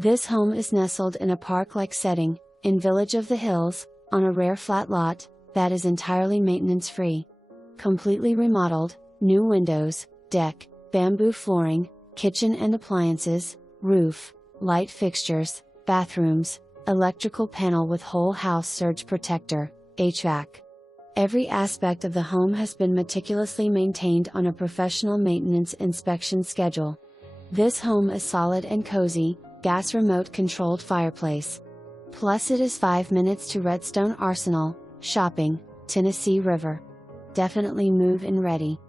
This home is nestled in a park-like setting, in Village of the Hills, on a rare flat lot, that is entirely maintenance-free. Completely remodeled, new windows, deck, bamboo flooring, kitchen and appliances, roof, light fixtures, bathrooms, electrical panel with whole house surge protector, HVAC. Every aspect of the home has been meticulously maintained on a professional maintenance inspection schedule. This home is solid and cozy, gas remote controlled fireplace. Plus it is 5 minutes to Redstone Arsenal, shopping, Tennessee River. Definitely move in ready.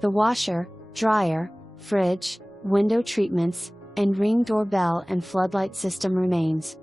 The washer, dryer, fridge, window treatments, and Ring doorbell and floodlight system remains.